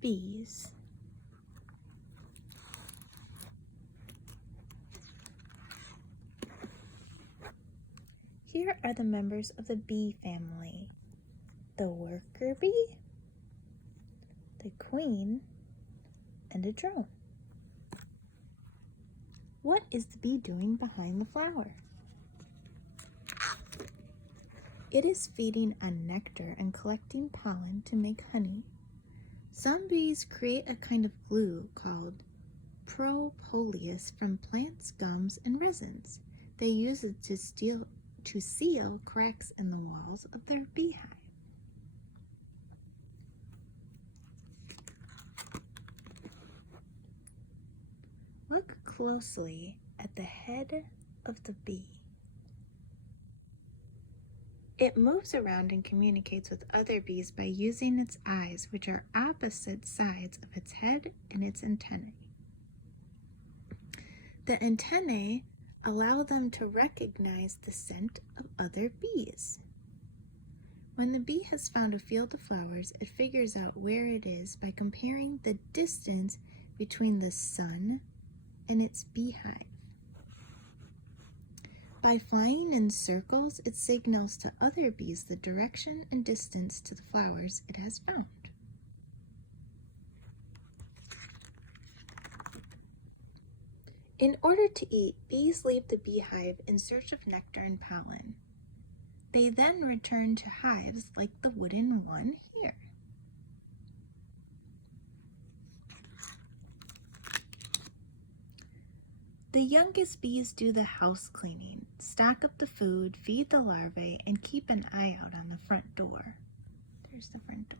bees. Here are the members of the bee family: the worker bee, the queen, and a drone. What is the bee doing behind the flower? It is feeding on nectar and collecting pollen to make honey. Some bees create a kind of glue called propolis from plants, gums, and resins. They use it to seal cracks in the walls of their beehive. Look closely at the head of the bee. It moves around and communicates with other bees by using its eyes, which are opposite sides of its head and its antennae. The antennae allow them to recognize the scent of other bees. When the bee has found a field of flowers, it figures out where it is by comparing the distance between the sun and its beehive. By flying in circles, it signals to other bees the direction and distance to the flowers it has found. In order to eat, bees leave the beehive in search of nectar and pollen. They then return to hives like the wooden one here. The youngest bees do the house cleaning, stock up the food, feed the larvae, and keep an eye out on the front door. There's the front door.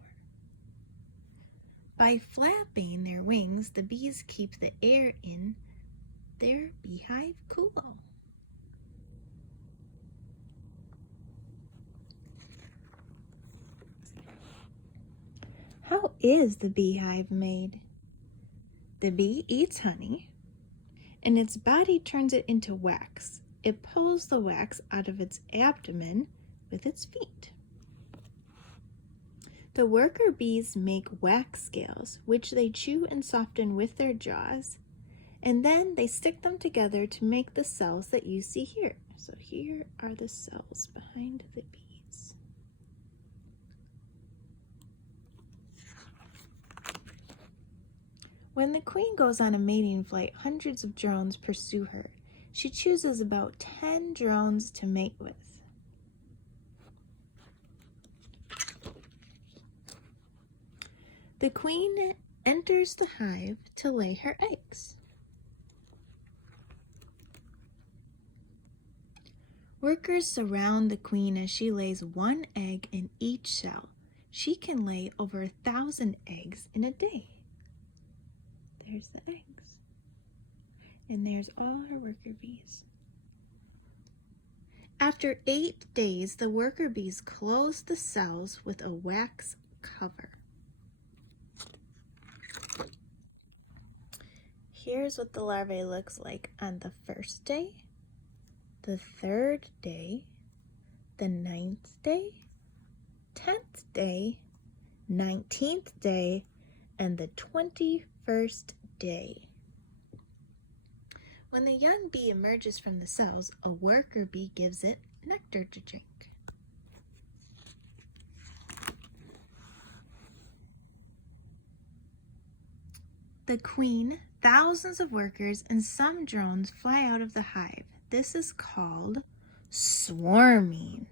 By flapping their wings, the bees keep the air in their beehive cool. How is the beehive made? The bee eats honey, and its body turns it into wax. It pulls the wax out of its abdomen with its feet. The worker bees make wax scales, which they chew and soften with their jaws, and then they stick them together to make the cells that you see here. So here are the cells behind the bees. When the queen goes on a mating flight, hundreds of drones pursue her. She chooses about 10 drones to mate with. The queen enters the hive to lay her eggs. Workers surround the queen as she lays one egg in each cell. She can lay over 1,000 eggs in a day. There's the eggs. And there's all her worker bees. After 8 days, the worker bees close the cells with a wax cover. Here's what the larvae looks like on the first day, the 3rd day, the 9th day, 10th day, 19th day, and the 21st day. When the young bee emerges from the cells, a worker bee gives it nectar to drink. The queen, thousands of workers, and some drones fly out of the hive. This is called swarming.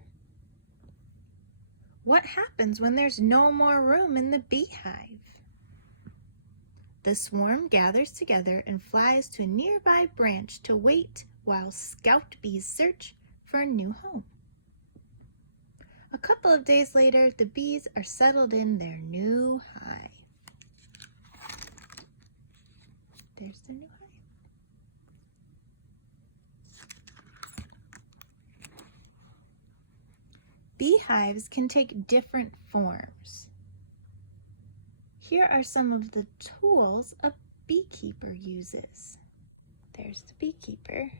What happens when there's no more room in the beehive? The swarm gathers together and flies to a nearby branch to wait while scout bees search for a new home. A couple of days later, the bees are settled in their new hive. There's the new hive. Beehives can take different forms. Here are some of the tools a beekeeper uses. There's the beekeeper.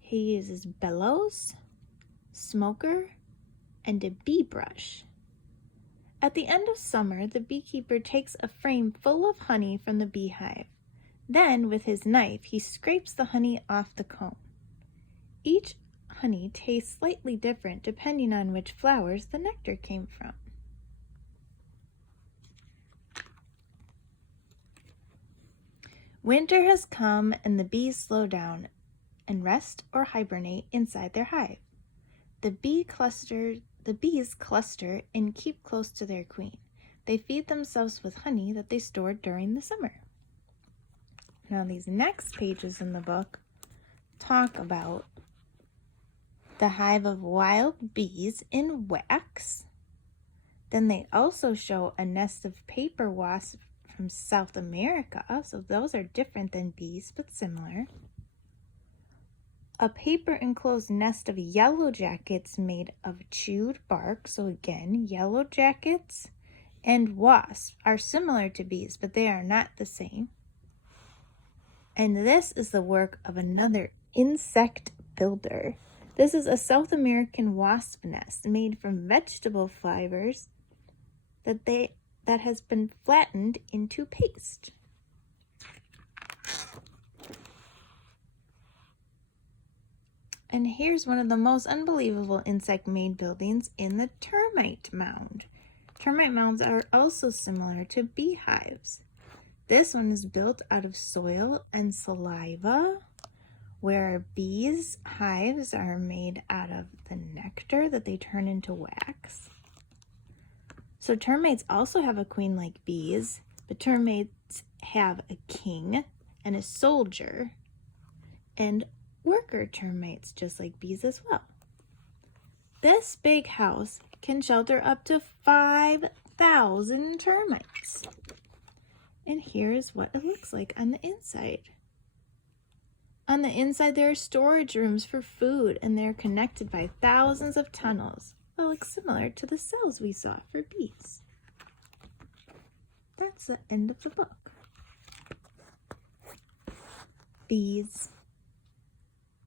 He uses bellows, smoker, and a bee brush. At the end of summer, the beekeeper takes a frame full of honey from the beehive. Then, with his knife, he scrapes the honey off the comb. Each honey tastes slightly different depending on which flowers the nectar came from. Winter has come and the bees slow down and rest or hibernate inside their hive. The bees cluster and keep close to their queen. They feed themselves with honey that they stored during the summer. Now these next pages in the book talk about the hive of wild bees in wax. Then they also show a nest of paper wasps from South America, so those are different than bees but similar. A paper enclosed nest of yellow jackets made of chewed bark, so again, yellow jackets and wasps are similar to bees, but they are not the same. And this is the work of another insect builder. This is a South American wasp nest made from vegetable fibers that has been flattened into paste. And here's one of the most unbelievable insect-made buildings in the termite mound. Termite mounds are also similar to beehives. This one is built out of soil and saliva, where bees' hives are made out of the nectar that they turn into wax. So termites also have a queen like bees, but termites have a king and a soldier and worker termites just like bees as well. This big house can shelter up to 5,000 termites. And here's what it looks like on the inside. On the inside, there are storage rooms for food, and they're connected by thousands of tunnels. That looks similar to the cells we saw for bees. That's the end of the book. Bees.